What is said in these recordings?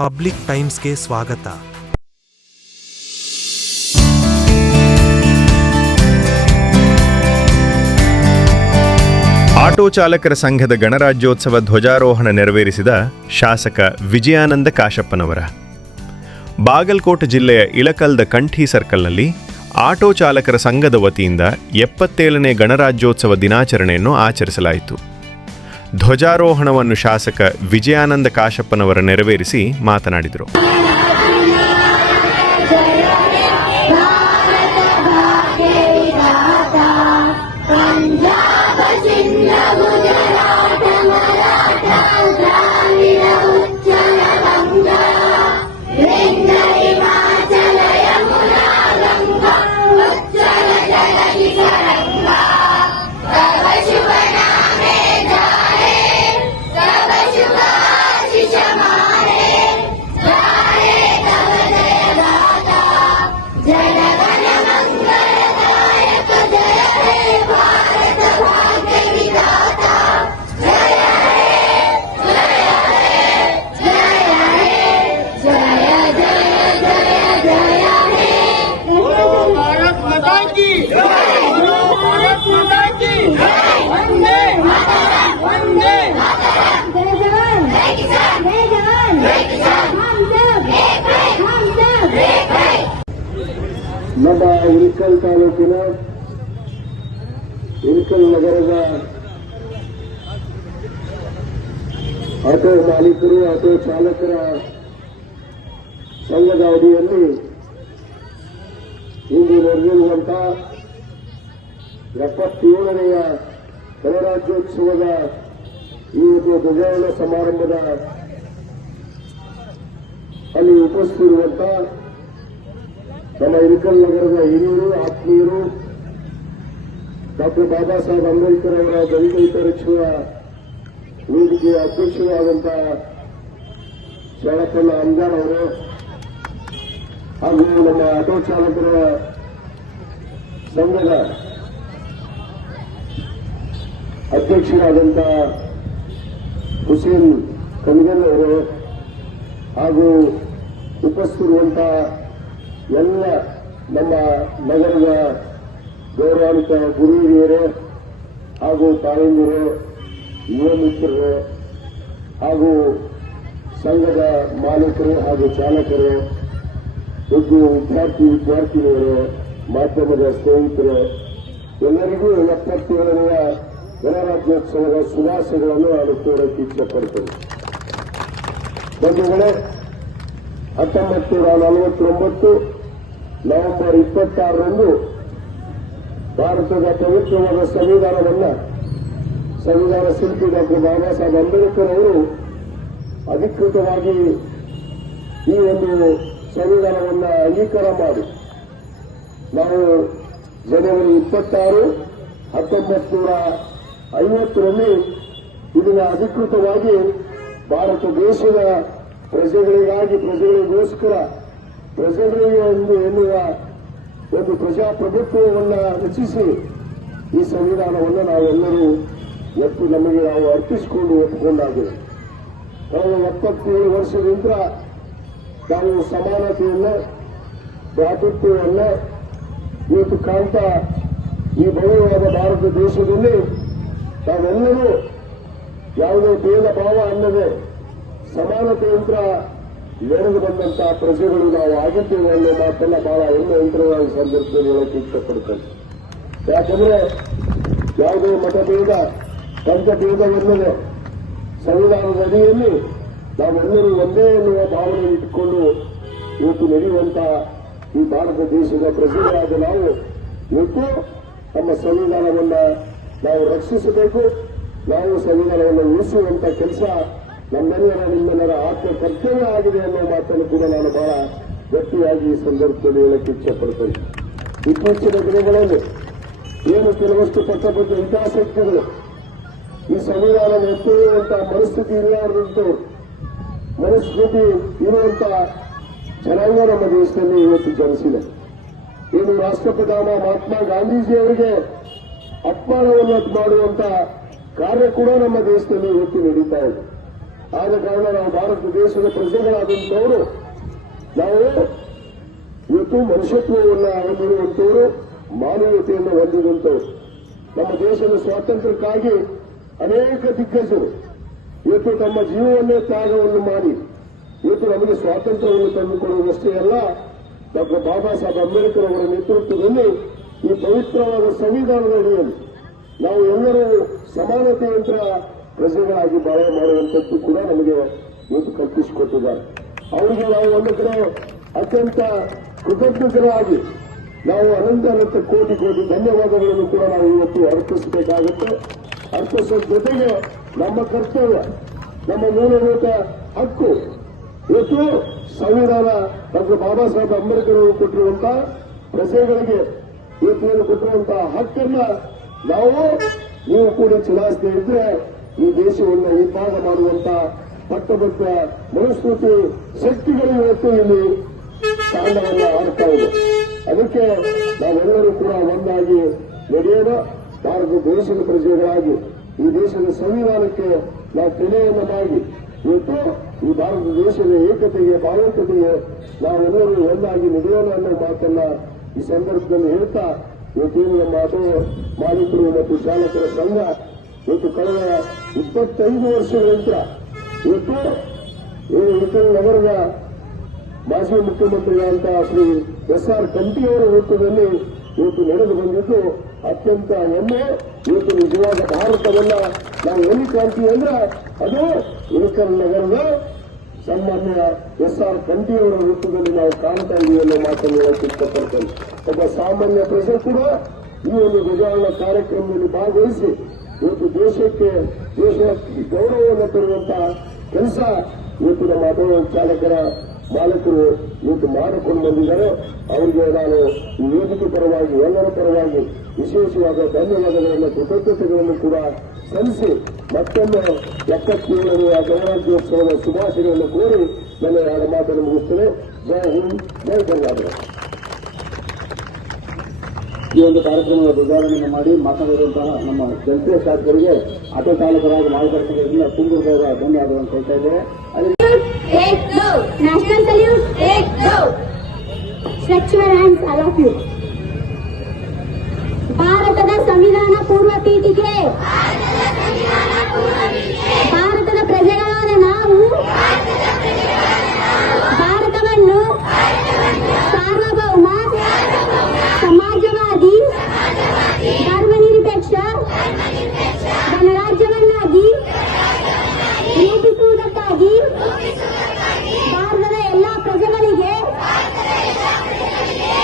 Public ಟೈಮ್ಸ್ಗೆ ಸ್ವಾಗತ. Auto ಚಾಲಕರ ಸಂಘದ ಗಣರಾಜ್ಯೋತ್ಸವ ಧ್ವಜಾರೋಹಣ ನೆರವೇರಿಸಿದ ಶಾಸಕ ವಿಜಯಾನಂದ ಕಾಶಪ್ಪನವರ. ಬಾಗಲಕೋಟೆ ಜಿಲ್ಲೆಯ ಇಳಕಲ್ದ ಕಂಠಿ ಸರ್ಕಲ್ನಲ್ಲಿ ಆಟೋ ಚಾಲಕರ ಸಂಘದ ವತಿಯಿಂದ 77ನೇ ಗಣರಾಜ್ಯೋತ್ಸವ ದಿನಾಚರಣೆಯನ್ನು ಆಚರಿಸಲಾಯಿತು. ಧ್ವಜಾರೋಹಣವನ್ನು ಶಾಸಕ ವಿಜಯಾನಂದ ಕಾಶಪ್ಪನವರ ನೆರವೇರಿಸಿ ಮಾತನಾಡಿದರು. ನಮ್ಮ ಇಳಕಲ್ ತಾಲೂಕಿನ ಇಳಕಲ್ ನಗರದ ಆಟೋ ಮಾಲೀಕರು ಆಟೋ ಚಾಲಕರ ಸಂಘದ ಅಡಿಯಲ್ಲಿ ಇಂದು ನಡೆದಿರುವಂತಹ 77ನೆಯ ಗಣರಾಜ್ಯೋತ್ಸವದ ಈ ಒಂದು ಧ್ವಜಾರೋಹಣ ಸಮಾರಂಭದ ಅಲ್ಲಿ ಉಪಸ್ಥಿತಿರುವಂತಹ ನಮ್ಮ ಇಳಕಲ್ ನಗರದ ಹಿರಿಯರು, ಆತ್ಮೀಯರು, ಡಾಕ್ಟರ್ ಬಾಬಾ ಸಾಹೇಬ್ ಅಂಬೇಡ್ಕರ್ ಅವರ ದಲಿತ ಹಿತರಕ್ಷಣಾ ವೇದಿಕೆಯ ಅಧ್ಯಕ್ಷರಾದಂತಹ ಶರಪಣ್ಣ ಅಂಜಾರ್ ಅವರು ಹಾಗೂ ನಮ್ಮ ಆಟೋ ಚಾಲಕರ ಸಂಘದ ಅಧ್ಯಕ್ಷರಾದಂತಹ ಹುಸೇನ್ ಕನ್ಗಲ್ ಅವರು ಹಾಗೂ ಉಪಸ್ಥಿತಿರುವಂತಹ ಎಲ್ಲ ನಮ್ಮ ನಗರದ ಗೌರವಾನ್ವಿತ ಗುರು ಹಿರಿಯರು ಹಾಗೂ ತಾಯಂದಿರು, ಯುವ ಮಿತ್ರರು ಹಾಗೂ ಸಂಘದ ಮಾಲೀಕರು ಹಾಗೂ ಚಾಲಕರು, ವಿದ್ಯಾರ್ಥಿನಿಯರು, ಮಾಧ್ಯಮದ ಸ್ನೇಹಿತರು ಎಲ್ಲರಿಗೂ 77ನೆಯ ಗಣರಾಜ್ಯೋತ್ಸವದ ಶುಭಾಶಯಗಳನ್ನು ನಾನು ಕೋರಕ್ಕೆ ಇಚ್ಛಪಡ್ತೇನೆ. ಬಂಧುಗಳೇ, 1949 ನವೆಂಬರ್ 26ರಂದು ಭಾರತದ ಪವಿತ್ರವಾದ ಸಂವಿಧಾನ ಶಿಲ್ಪಿ ಡಾಕ್ಟರ್ ಬಾಬಾ ಸಾಹೇಬ್ ಅಂಬೇಡ್ಕರ್ ಅವರು ಅಧಿಕೃತವಾಗಿ ಈ ಒಂದು ಸಂವಿಧಾನವನ್ನು ಅಂಗೀಕಾರ ಮಾಡಿ ನಾವು ಜನವರಿ 26, 1950ರಲ್ಲಿ ಇದನ್ನು ಅಧಿಕೃತವಾಗಿ ಭಾರತ ದೇಶದ ಪ್ರಜೆಗಳಿಗಾಗಿ, ಪ್ರಜೆಗಳಿಗೋಸ್ಕರ, ಪ್ರಜೆಗಳಿಗೆ ಎನ್ನುವ ಒಂದು ಪ್ರಜಾಪ್ರಭುತ್ವವನ್ನು ರಚಿಸಿ ಈ ಸಂವಿಧಾನವನ್ನು ನಾವೆಲ್ಲರೂ ನಮಗೆ ನಾವು ಅರ್ಪಿಸಿಕೊಂಡು ಒಪ್ಪಿಕೊಂಡಾಗಿದೆ. ನಾವು 77 ವರ್ಷದಿಂದ ನಾವು ಸಮಾನತೆಯನ್ನು, ಭ್ರಾತೃತ್ವವನ್ನು ಇವತ್ತು ಕಾಣ್ತಾ ಈ ಭವ್ಯವಾದ ಭಾರತ ದೇಶದಲ್ಲಿ ನಾವೆಲ್ಲರೂ ಯಾವುದೇ ಭೇದ ಭಾವ ಅನ್ನದೆ ಸಮಾನತೆಯಂತ್ರ ನಡೆದು ಬಂದಂತಹ ಪ್ರಜೆಗಳು ನಾವು ಆಗಿದ್ದೇವೆ ಅನ್ನೋ ಮಾತನ್ನ ಬಹಳ ಹೆಮ್ಮೆಯಂತ್ರವಾಗಿ ಸಂದರ್ಭದಲ್ಲಿ ಹೇಳಕ್ಕೆ ಇಷ್ಟಪಡ್ತೇನೆ. ಯಾಕಂದ್ರೆ ಯಾವುದೇ ಮತಭೇದ, ಪಂಚಭೇದವೆನ್ನದೆ ಸಂವಿಧಾನದ ಅಡಿಯಲ್ಲಿ ನಾವೆಲ್ಲರೂ ಒಂದೇ ಎನ್ನುವ ಭಾವನೆ ಇಟ್ಟುಕೊಂಡು ಇವತ್ತು ನಡೆಯುವಂತಹ ಈ ಭಾರತ ದೇಶದ ಪ್ರಜೆಗಳಾದ ನಾವು ಇವತ್ತು ನಮ್ಮ ಸಂವಿಧಾನವನ್ನು ನಾವು ರಕ್ಷಿಸಬೇಕು. ನಾವು ಸಂವಿಧಾನವನ್ನು ಉಳಿಸುವಂತ ಕೆಲಸ ನಮ್ಮೆಲ್ಲರ, ನಿಮ್ಮೆಲ್ಲರ ಆತ್ಮ ಕರ್ತವ್ಯ ಆಗಿದೆ ಅನ್ನೋ ಮಾತನ್ನು ಕೂಡ ನಾನು ಬಹಳ ಗಟ್ಟಿಯಾಗಿ ಈ ಸಂದರ್ಭದಲ್ಲಿ ಹೇಳಕ್ಕೆ ಇಚ್ಛಪಡ್ತೇನೆ. ಇತ್ತೀಚಿನ ದಿನಗಳಲ್ಲಿ ಏನು ಕೆಲವಷ್ಟು ಪಟ್ಟಬದ್ಧ ಹಿತಾಸಕ್ತಿಗಳು ಈ ಸಂವಿಧಾನ ಎತ್ತುವಂತಹ ಮನಸ್ಥಿತಿ ಇರುವಂತವರು, ಮನಸ್ಥಿತಿ ಇರುವಂತ ಜನಾಂಗ ನಮ್ಮ ದೇಶದಲ್ಲಿ ಇವತ್ತು ಜನಿಸಿದೆ. ಏನು ರಾಷ್ಟ್ರಪಿತಾಮ ಮಹಾತ್ಮ ಗಾಂಧೀಜಿಯವರಿಗೆ ಅಪಮಾನವನ್ನು ಮಾಡುವಂತ ಕಾರ್ಯ ಕೂಡ ನಮ್ಮ ದೇಶದಲ್ಲಿ ಇವತ್ತು ನಡೀತಾ ಇದೆ. ಆದ ಕಾರಣ ನಾವು ಭಾರತ ದೇಶದ ಪ್ರಜೆಗಳಾದಂಥವರು ನಾವು ಇವತ್ತು ಮನುಷ್ಯತ್ವವನ್ನು ಹೊಂದಿರುವಂಥವರು, ಮಾನವೀಯತೆಯನ್ನು ಹೊಂದಿರುವಂಥವರು. ನಮ್ಮ ದೇಶದ ಸ್ವಾತಂತ್ರ್ಯಕ್ಕಾಗಿ ಅನೇಕ ದಿಗ್ಗಜರು ಇವತ್ತು ತಮ್ಮ ಜೀವವನ್ನೇ ತ್ಯಾಗವನ್ನು ಮಾಡಿ ಇವತ್ತು ನಮಗೆ ಸ್ವಾತಂತ್ರ್ಯವನ್ನು ತಂದುಕೊಡುವುದಷ್ಟೇ ಅಲ್ಲ, ಡಾಕ್ಟರ್ ಬಾಬಾ ಸಾಹೇಬ್ ಅಂಬೇಡ್ಕರ್ ಅವರ ನೇತೃತ್ವದಲ್ಲಿ ಈ ಪವಿತ್ರವಾದ ಸಂವಿಧಾನದ ಅಡಿಯಲ್ಲಿ ನಾವು ಎಲ್ಲರೂ ಸಮಾನತೆಯಂತ ಪ್ರಜೆಗಳಾಗಿ ಬಾಳ್ವೆ ಮಾಡುವಂಥದ್ದು ಕೂಡ ನಮಗೆ ಇವತ್ತು ಕಲ್ಪಿಸಿಕೊಟ್ಟಿದ್ದಾರೆ. ಅವರಿಗೆ ನಾವು ಒಂದು ಕಡೆ ಅತ್ಯಂತ ಕೃತಜ್ಞತೆಗಳಾಗಿ ನಾವು ಅನಂತ ಕೋಟಿ ಧನ್ಯವಾದಗಳನ್ನು ಕೂಡ ನಾವು ಇವತ್ತು ಅರ್ಪಿಸಬೇಕಾಗುತ್ತೆ. ಅರ್ಪಿಸೋ ಜೊತೆಗೆ ನಮ್ಮ ಕರ್ತವ್ಯ, ನಮ್ಮ ಮೂಲಭೂತ ಹಕ್ಕು ಇವತ್ತು ಸಂವಿಧಾನ ಡಾಕ್ಟರ್ ಬಾಬಾ ಸಾಹೇಬ್ ಅಂಬೇಡ್ಕರ್ ಅವರು ಕೊಟ್ಟಿರುವಂತಹ ಪ್ರಜೆಗಳಿಗೆ ಇವತ್ತು ಕೊಟ್ಟಿರುವಂತಹ ಹಕ್ಕನ್ನ ನೀವು ಕೂಡ ಚಲಾಯಿಸದೇ ಇದ್ರೆ ಈ ದೇಶವನ್ನು ಇಬ್ಬಾಗ ಮಾಡುವಂತಹ ಪಟ್ಟಬದ್ಧ ಮನುಸ್ಮೃತಿ ಶಕ್ತಿಗಳು ಇವತ್ತು ಇಲ್ಲಿ ತಾಂಡವನ್ನ ಆಡ್ತಾ ಇದೆ. ಅದಕ್ಕೆ ನಾವೆಲ್ಲರೂ ಕೂಡ ಒಂದಾಗಿ ನಡೆಯೋಣ. ಭಾರತ ದೇಶದ ಪ್ರಜೆಗಳಾಗಿ ಈ ದೇಶದ ಸಂವಿಧಾನಕ್ಕೆ ನಾವು ತೆನೆಯನ್ನು ಮಾಡಿ ಇವತ್ತು ಈ ಭಾರತ ದೇಶದ ಏಕತೆಗೆ ಭಾವೈಕ್ಯತೆಗೆ ನಾವೆಲ್ಲರೂ ಒಂದಾಗಿ ನಡೆಯೋಣ ಅನ್ನೋ ಮಾತನ್ನ ಈ ಸಂದರ್ಭದಲ್ಲಿ ಹೇಳ್ತಾ, ಇವತ್ತೇನು ನಮ್ಮ ಆಟೋ ಮಾಲೀಕರು ಮತ್ತು ಚಾಲಕರ ಸಂಘ ಇವತ್ತು ಕಳೆದ 25 ವರ್ಷಗಳಿಂದ ಇವತ್ತು ಇಳಕಲ್ ನಗರದ ಮಾಜಿ ಮುಖ್ಯಮಂತ್ರಿಗಳಂತಹ ಶ್ರೀ SR ಕಂಠಿಯವರ ನೇತೃತ್ವದಲ್ಲಿ ಇವತ್ತು ನಡೆದು ಬಂದಿದ್ದು ಅತ್ಯಂತ ಹೆಮ್ಮೆ. ಇವತ್ತು ನಿಜವಾದ ಭಾರತವನ್ನ ನಾವು ಎಲ್ಲಿ ಕಾಣ್ತೀವಿ ಅಂದ್ರೆ ಅದು ಇಳಕಲ್ ನಗರದ ಸನ್ಮಾನ್ಯ SR ಕಂಠಿಯವರ ನೇತೃತ್ವದಲ್ಲಿ ನಾವು ಕಾಣ್ತಾ ಇದೀವಿ ಅನ್ನೋ ಮಾತನ್ನು ಹೇಳಕ್ಕೆ ಇಷ್ಟಪಡ್ತೇನೆ. ಒಬ್ಬ ಸಾಮಾನ್ಯ ಪ್ರಜೆ ಕೂಡ ಈ ಒಂದು ಧ್ವಜಾರೋಹಣ ಕಾರ್ಯಕ್ರಮದಲ್ಲಿ ಭಾಗವಹಿಸಿ ಇವತ್ತು ದೇಶಕ್ಕೆ ಗೌರವವನ್ನು ತರುವಂತಹ ಕೆಲಸ ಇವತ್ತು ನಮ್ಮ ಆಟೋ ಚಾಲಕರ ಮಾಲಕರು ಇವತ್ತು ಮಾಡಿಕೊಂಡು ಬಂದಿದ್ದಾರೆ. ಅವರಿಗೆ ನಾನು ಈ ವೇದಿಕೆ ಪರವಾಗಿ ಎಲ್ಲರ ಪರವಾಗಿ ವಿಶೇಷವಾದ ಧನ್ಯವಾದಗಳನ್ನು ಕೃತಜ್ಞತೆಗಳನ್ನು ಕೂಡ ಸಲ್ಲಿಸಿ ಮತ್ತೊಮ್ಮೆ 77ನೇ ಗಣರಾಜ್ಯೋತ್ಸವದ ಶುಭಾಶಯಗಳನ್ನು ಕೋರಿ ನನ್ನ 2 ಮಾತನ್ನು ಮುಗಿಸ್ತೇನೆ. ಜೈ ಹಿಂದ್, ಜೈ ಕರ್ನಾಟಕ. ಈ ಒಂದು ಕಾರ್ಯಕ್ರಮದ ಧ್ವಜಾರೋಹಣೆ ಮಾಡಿ ಮಾತನಾಡಿರುವಂತಹ ನಮ್ಮ ಜನತೆಯ ಶಾಸಕರಿಗೆ ಆಟೋ ಚಾಲಕರಾದ ಮಾರ್ಗದರ್ಶಕರಿಂದ ತುಂಬುವುದಾದ ಧನ್ಯವಾದಗಳನ್ನು ಕೊಡ್ತಾ ಇದ್ದೇವೆ. National salute, take go. Stretch your hands, all of you. ಭಾರತದ ಸಂವಿಧಾನ ಪೂರ್ವ ಪೀಠಿಕೆ, ಭಾರತದ ಪ್ರಜೆಗಳಾದ ನಾವು ಭಾರತವನ್ನು ಸಾರ್ವಭೌಮ, ಸಮಾಜವಾದಿ, ಧರ್ಮನಿರಪೇಕ್ಷ ಗಣರಾಜ್ಯವನ್ನಾಗಿ ರೂಪಿಸುವುದಕ್ಕಾಗಿ ಭಾರತದ ಎಲ್ಲಾ ಪ್ರಜೆಗಳಿಗೆ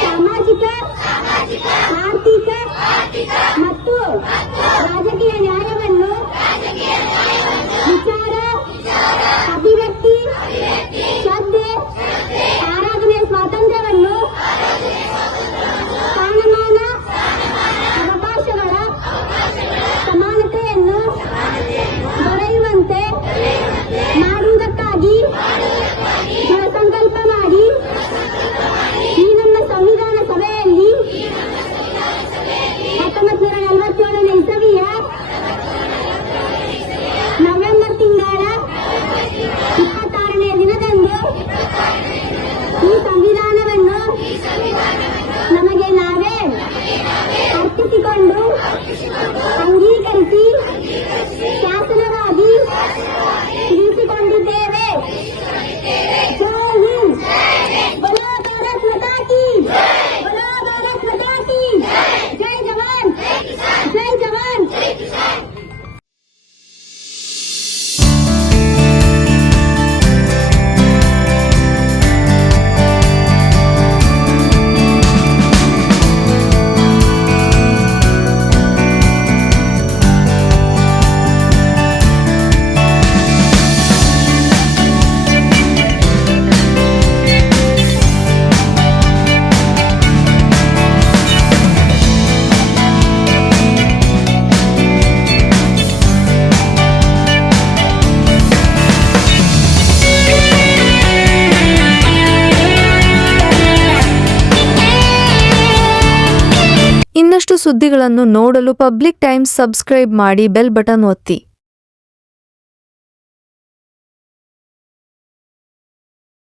ಸಾಮಾಜಿಕ, ಆರ್ಥಿಕ ಮತ್ತು ರಾಜಕೀಯ ನ್ಯಾಯವನ್ನು ವಿಚಾರ, ಅಭಿವ್ಯಕ್ತಿ, ಶ್ರದ್ಧೆ, ಆರಾಧನೆ ಸ್ವಾತಂತ್ರ್ಯವನ್ನು ಸ್ಥಾನಮಾನ, ಅವಕಾಶಗಳ ಸಮಾನತೆಯನ್ನು ದೊರೆಯುವಂತೆ ಮಾಡುವುದಕ್ಕಾಗಿ ದೃಢ ಸಂಕಲ್ಪ ಮಾಡಿ ಈ ನಮ್ಮ ಸಂವಿಧಾನ ಸಭೆಯಲ್ಲಿ 1947ನೇ ಇಸವಿಯ ನವೆಂಬರ್ ತಿಂಗಳ 26ನೇ ದಿನದಂದು ಈ ಸಂವಿಧಾನವನ್ನು ನಮಗೆ ನಾವೇ ಅರ್ಪಿಸಿಕೊಂಡು ಅಂಗೀಕರಿಸಿ ಶಾಸನವಾಗಿ ಇರಿಸಿಕೊಂಡಿದ್ದೇವೆ. ಜೈ ಹಿಂದ್, ಬೋಲೋ ಭಾರತ್ ಮಾತಾ ಕೀ, ಬೋಲೋ ಭಾರತ್ ಮಾತಾ ಕೀ, ಜೈ ಜವಾನ್, ಜೈ ಜವಾನ್. ಇನ್ನಷ್ಟು ಸುದ್ದಿಗಳನ್ನು ನೋಡಲು ಪಬ್ಲಿಕ್ ಟೈಮ್ಸ್ ಸಬ್ಸ್ಕ್ರೈಬ್ ಮಾಡಿ, ಬೆಲ್ ಬಟನ್ ಒತ್ತಿ.